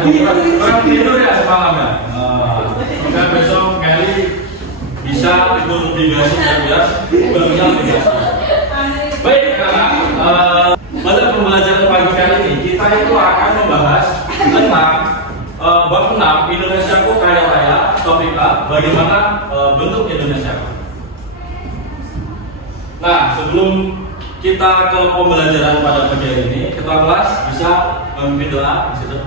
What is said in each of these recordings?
kurang tidur ya semalam ya. Semoga besok Meli bisa tidur lebih biasa dan bias, bangunnya lebih biasa. Baik, karena pada pembelajaran pagi kali ini kita itu akan membahas tentang bab 6 Indonesiaku Kaya Raya, topik A, bagaimana bentuk Indonesia. Nah, sebelum kita ke pembelajaran pada pagi hari ini, ketua kelas bisa memimpin doa di situ.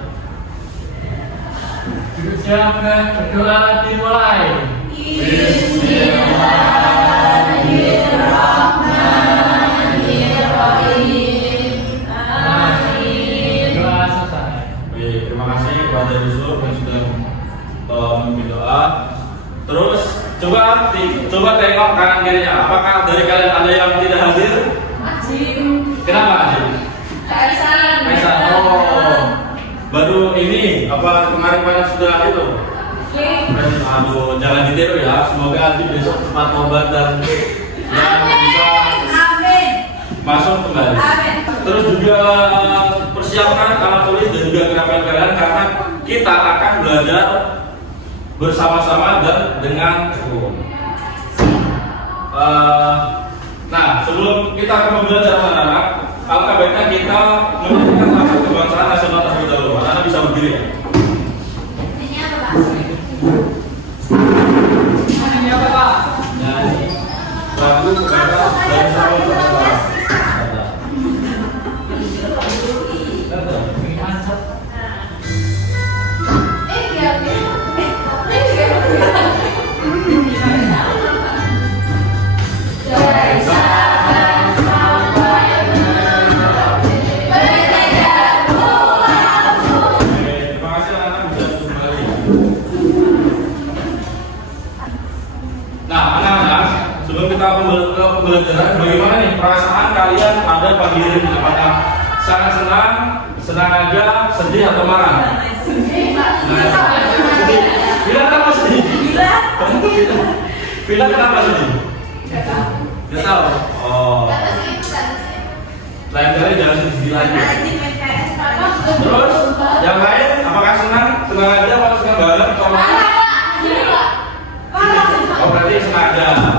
Siap, berdoa dimulai. Bismillahirrahmanirrahim. Amin. Doa selesai. Oke, terima kasih kepada Yusuf yang sudah memimpin doa. Terus coba tengok kanan kirinya. Apakah dari kalian ada yang tidak hadir? Kenapa hadir? Kaisan. Oh, baru ini apa kemarin sudah itu? Aduh, jangan ditiru ya. Semoga nanti besok cepat tobat dan bisa masuk kembali. Terus juga persiapkan alat tulis dan juga kerapian kalian karena kita akan belajar bersama-sama dan dengan nah, sebelum kita akan belajar anak-anak, alangkah baiknya kita menyanyikan lagu kebangsaan nasional terlebih dahulu. Anak bisa berdiri ya? Ini apa, Pak? Nyanyi lagu kebangsaan dari Sabang Sampai. Pembelajaran bagaimana nih perasaan kalian pada pagi hari ini? Apakah sangat senang aja, sedih atau marah? Sedih. Bila kenapa sedih? Bila kenapa sedih? Gak tahu. Oh. Lain kali jangan sedih lagi. Terus yang lain apakah senang aja atau senang banget atau marah? Oh, berarti senang aja.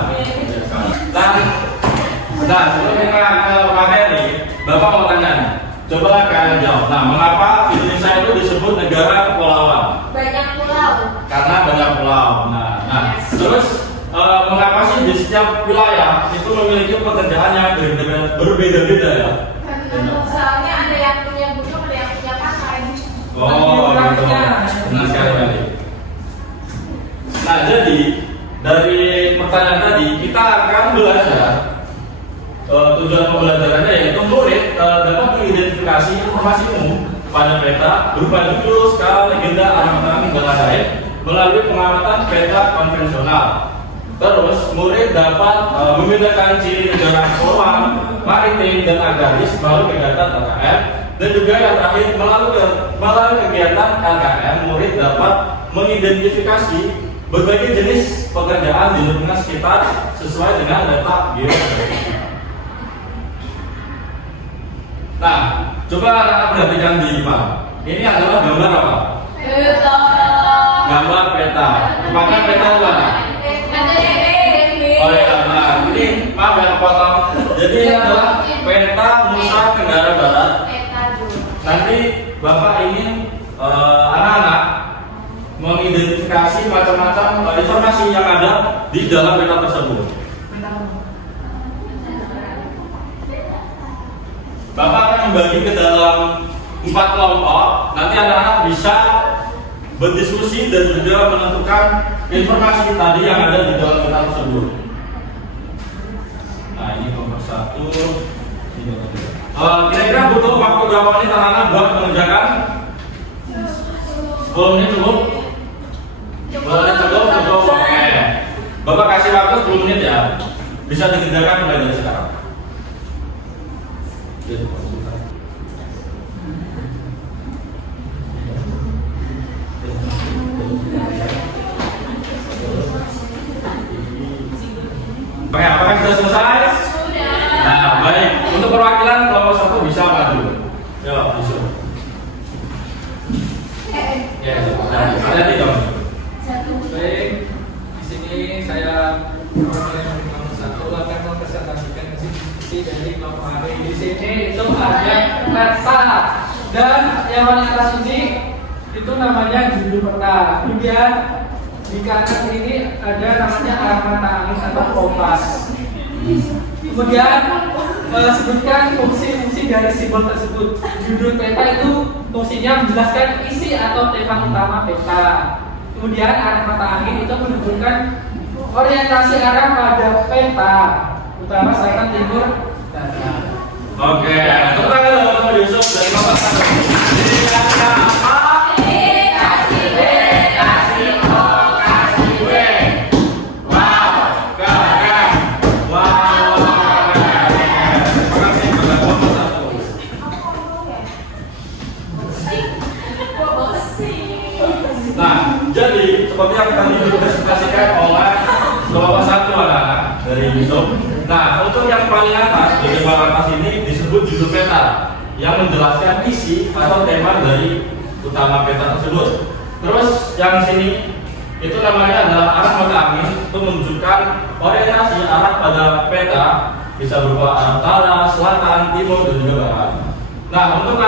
Nah, sebelum kita ke materi, Bapak mau tanya nih. Coba kalian jawab. Nah, mengapa Indonesia itu disebut negara kepulauan? Banyak pulau. Karena banyak pulau. Nah, terus mengapa sih di setiap wilayah itu memiliki pekerjaan yang berbeda-beda ya? Soalnya ada yang punya gunung, ada yang punya pantai. Oh, gitu. Benar sekali. Nah, jadi dari pertanyaan tadi kita akan belajar tujuan pembelajarannya yaitu murid dapat mengidentifikasi informasi umum pada peta berupa judul, skala, legenda, alamat dan lain melalui pengamatan peta konvensional. Terus murid dapat membedakan ciri negara kepulauan, maritim dan agraris melalui kegiatan LKM, dan juga yang terakhir melalui kegiatan LKM murid dapat mengidentifikasi berbagai jenis pekerjaan di lingkungan sekitar sesuai dengan data geografi. Nah, coba anak-anak perhatikan di IPA. Ini adalah gambar apa? Peta. Gambar peta. Maka peta mana? Oh ya, nah ini maaf yang potong. Jadi ini adalah peta Nusa Tenggara Barat. Nanti Bapak ingin anak-anak mengidentifikasi macam-macam informasi yang ada di dalam peta tersebut. Bapak akan membagi ke dalam 4 kelompok. Nanti anak-anak bisa berdiskusi dan juga menentukan informasi tadi yang ada di dalam peta tersebut. Nah, ini nomor 1. Kira-kira butuh waktu berapa menit anak-anak buat mengerjakan? 10 menit cukup? 10 menit cukup? Oke. Bapak kasih waktu 10 menit ya. Bisa dikerjakan mulai dari sekarang. Oke, apakah sudah selesai? Sudah. Nah, baik. Untuk perwakilan kelompok 1 bisa maju. Yo, bisa. fungsi dari kelompok AB. Di sini itu ada peta dan yang paling atas ini itu namanya judul peta. Kemudian di kanan ini ada namanya arah mata angin atau kompas. Kemudian sebutkan fungsi-fungsi dari simbol tersebut. Judul peta itu fungsinya menjelaskan isi atau tema utama peta. Kemudian arah mata angin itu menunjukkan orientasi arah pada peta, utara, selatan, timur, barat. Oke, tepuk tangan dulu teman Yusuf dari Bapak Satu. Jadi kata apa? Kasih B, kasih O, kasih W. Wow, keren. Wow, keren. Terima kasih kepada Bapak Satu. Nah, jadi seperti yang tadi dipresentasikan oleh Bapak Satu anak-anak dari Yusuf. Nah, untuk yang paling atas, di paling atas ini disebut judul peta yang menjelaskan isi atau tema dari utama peta tersebut. Terus yang sini itu namanya adalah arah mata angin, itu menunjukkan orientasi arah pada peta, bisa berupa arah utara, selatan, timur, dan juga barat. Nah, untuk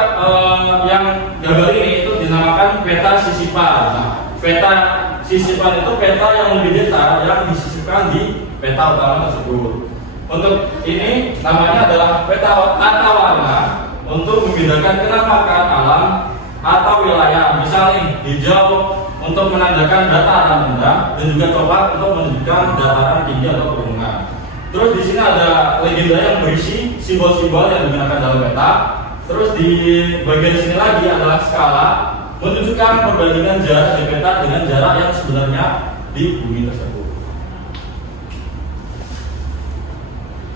yang gambar ini itu dinamakan peta sisipan. Nah, peta sisipan itu peta yang lebih detail yang disisipkan di peta utama tersebut. Untuk ini namanya adalah peta tata warna untuk membedakan kenampakan alam atau wilayah. Misalnya hijau untuk menandakan dataran rendah dan juga coklat untuk menunjukkan dataran tinggi atau pegunungan. Terus di sini ada legenda yang berisi simbol-simbol yang digunakan dalam peta. Terus di bagian sini lagi adalah skala menunjukkan perbandingan jarak di peta dengan jarak yang sebenarnya di bumi tersebut.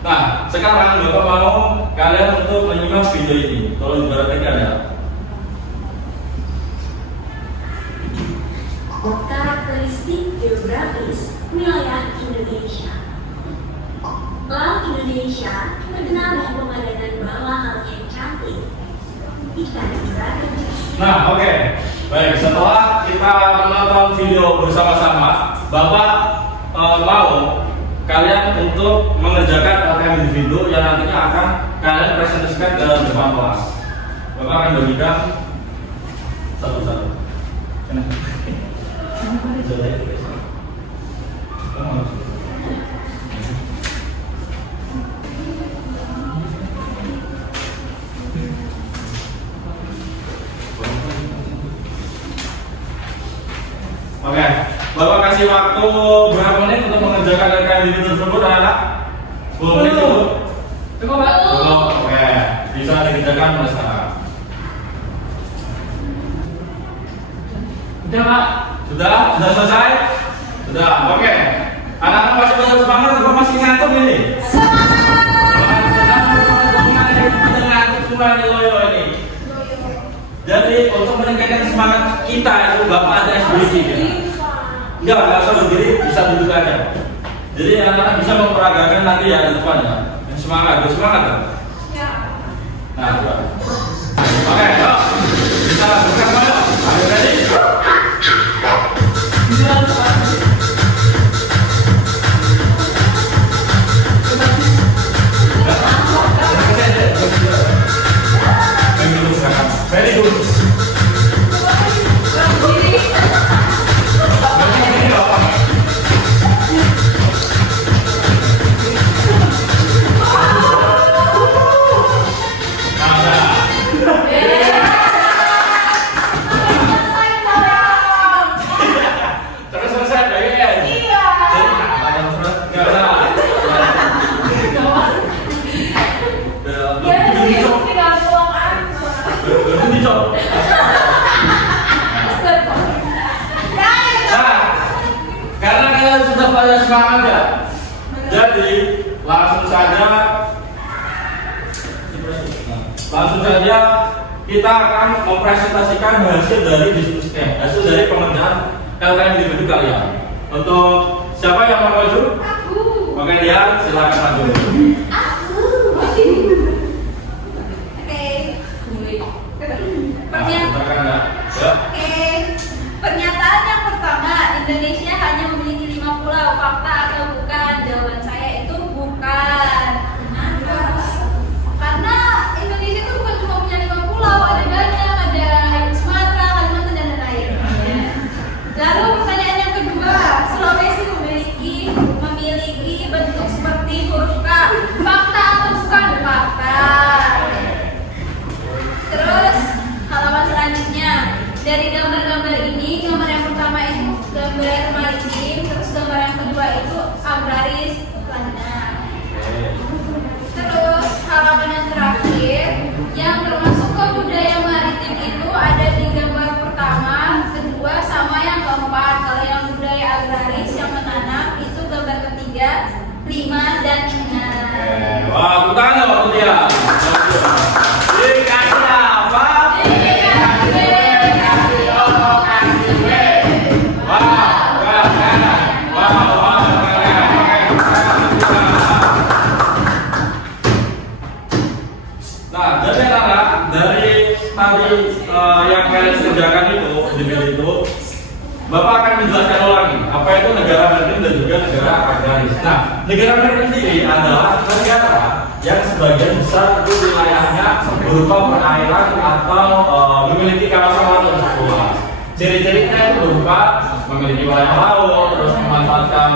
Nah, sekarang Bapak mau kalian untuk menyimak video ini. Tolong diperhatikan ya. Karakteristik geografis wilayah Indonesia. Laut Indonesia terkenal dengan pemandangan bawah laut yang cantik. Ikan yang beragam jenis. Nah, oke. Baik, setelah kita menonton video bersama-sama, Bapak mau kalian untuk mengerjakan LKM individu yang nantinya akan kalian presentasikan ke depan kelas. Bapak akan bagikan satu-satu. Oke, Bapak kasih waktu berapa menit untuk mengerjakan LKM individu tersebut, anak-anak? 10 menit cukup? Cukup, Pak? Cukup, oke. Bisa dikerjakan mulai sekarang. Udah, Pak? Sudah? Sudah selesai? Sudah, oke. Anak-anak masih banyak semangat atau masih ngantuk ini? Semangat! Jadi untuk meningkatkan semangat kita itu Bapak ada SBC ya? Enggak usah berdiri, bisa duduk aja. Jadi anak-anak bisa memperagakan nanti ya di depan ya. Yang semangat, bersemangat kan? Nah, coba. Oke, yuk. Kita buka mana? Ayo ready? Ready dulu. Terus selesai bagian. Iya. Jadi nggak salah. Ya sih, tinggal pulang aja. Dicok. Nah, karena kalian sudah pada semangat ya, jadi langsung saja kita akan mempresentasikan hasil dari diskusi hasil dari pengerjaan LKM individu kalian. Untuk siapa yang mau maju? Aku. Oke, dia silakan maju. Aku. Silakan ya. Ya. Oke. Pernyataan yang pertama, Indonesia hanya memiliki 5 pulau. Fakta atau bukan? Jawaban saya itu bukan. Selanjutnya anak dari tadi yang kalian kerjakan itu, Bapak akan menjelaskan ulang apa itu negara maritim dan juga negara agraris. Nah, negara maritim sendiri adalah negara yang sebagian besar itu wilayahnya berupa perairan atau memiliki kawasan laut yang luas. Ciri-cirinya itu berupa memiliki wilayah laut, terus memanfaatkan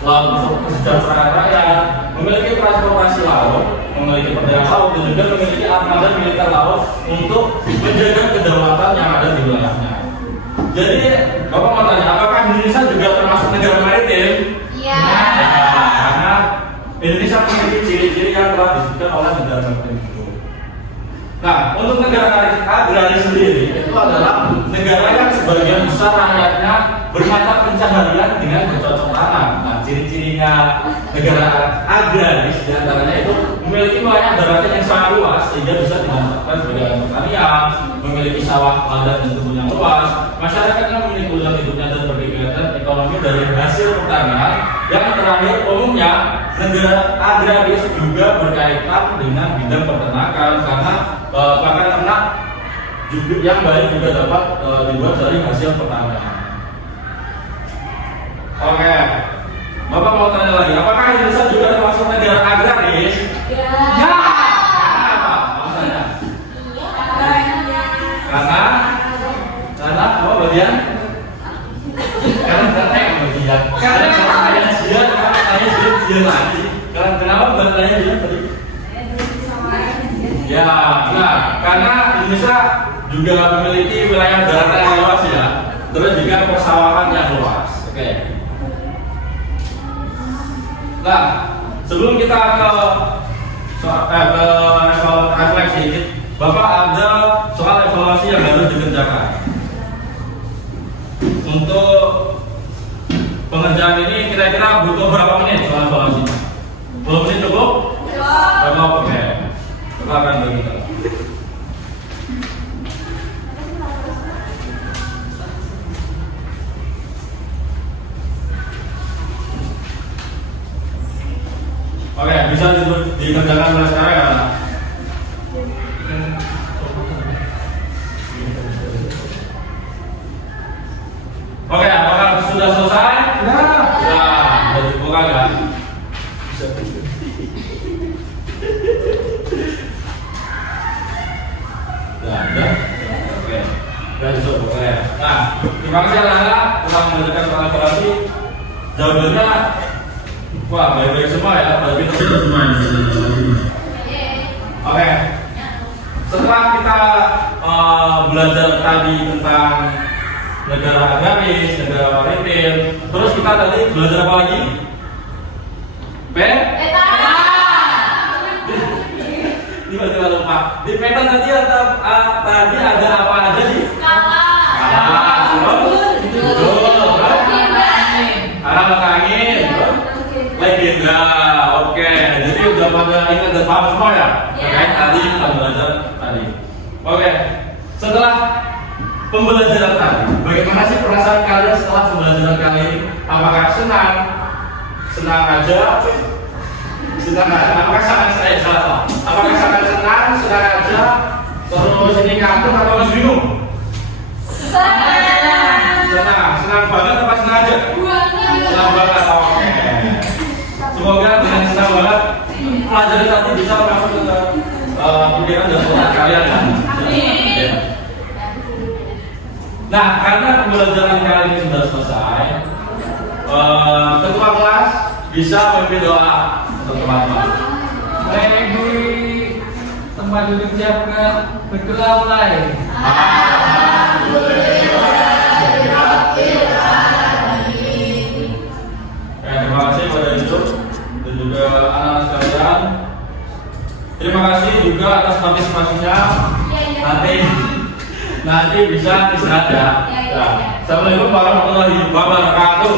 laut untuk kesejahteraan rakyat, memiliki transportasi laut, memiliki perdagangan laut, dan juga memiliki armada militer laut untuk menjaga kedaulatan yang ada di wilayahnya. Jadi, Bapak mau tanya, apakah Indonesia juga termasuk negara maritim? Iya. Nah, karena Indonesia memiliki ciri-ciri yang telah disebutkan oleh negara maritim itu. Nah, untuk negara agraris sendiri itu adalah negara yang sebagian besar rakyatnya bermata pencaharian dengan bercocok tanam. Nah, ciri-cirinya negara agraris diantaranya itu memiliki wilayah daratan yang sangat luas sehingga bisa dimanfaatkan sebagai pertanian, memiliki sawah ladang dan kebun yang luas. Masyarakatnya memiliki usaha hidupnya dan berkegiatan ekonomi dari hasil pertanian. Yang terakhir, umumnya negara agraris juga berkaitan dengan bidang peternakan karena pakan ternak juga yang baik juga dapat dibuat dari hasil pertanian. Oke, Bapak mau tanya lagi, apakah Indonesia juga termasuk negara agraris? Ya. Ya. Kenapa? Maksudnya? Karena apa bagian? Karena bagian. Karena dia lagi. Kenapa bertanya dia tadi? Ya, benar. Karena Indonesia juga memiliki wilayah daratan yang luas ya, terus juga persawahan yang luas. Oke. Nah, sebelum kita ke refleksi, Bapak ada soal evaluasi yang harus dikerjakan. Untuk pengerjaan ini kira-kira butuh berapa menit soal evaluasinya? 10 menit cukup? Cukup. Oke. Coba akan begitu. Oke, bisa dikerjakan mulai sekarang ya? Oke, apakah sudah selesai? Nah, Sudah dibuka kan? Sudah. Oke. Sudah cukup ya. Nah, terima kasih anak-anak telah mengerjakan soal evaluasi. Jawabannya, wah baik-baik semua ya. Bagi semua. Oke. Setelah kita belajar tadi tentang negara agraris, negara maritim, terus kita tadi belajar apa lagi? Peta. Tiba-tiba lupa. Di peta tadi ada apa aja sih? Skala. Arah angin, legenda. Oke, jadi udah pada ingat dan paham semua ya? Terkait tadi kita belajar tadi. Oke, setelah pembelajaran tadi, bagaimana sih perasaan kalian setelah pembelajaran kali ini? Apakah senang? Senang aja? Senang aja? Apakah sangat salah? Apakah sangat senang aja? Terus ini ngantuk atau masih bingung? Senang banget apa senang aja? Senang banget, oke. Semoga dengan senang banget pelajaran tadi bisa masuk ke pikiran dan otak kalian ya. Amin. Nah, karena pembelajaran kali ini sudah selesai, ketua kelas bisa memimpin doa untuk teman-teman. baik di tempat duduk siapkan, berdoa mulai. Terima kasih pada Yusuf dan juga anak-anak sekalian. Terima kasih juga atas partisipasinya. Nanti bisa istirahat ya. Assalamualaikum warahmatullahi wabarakatuh.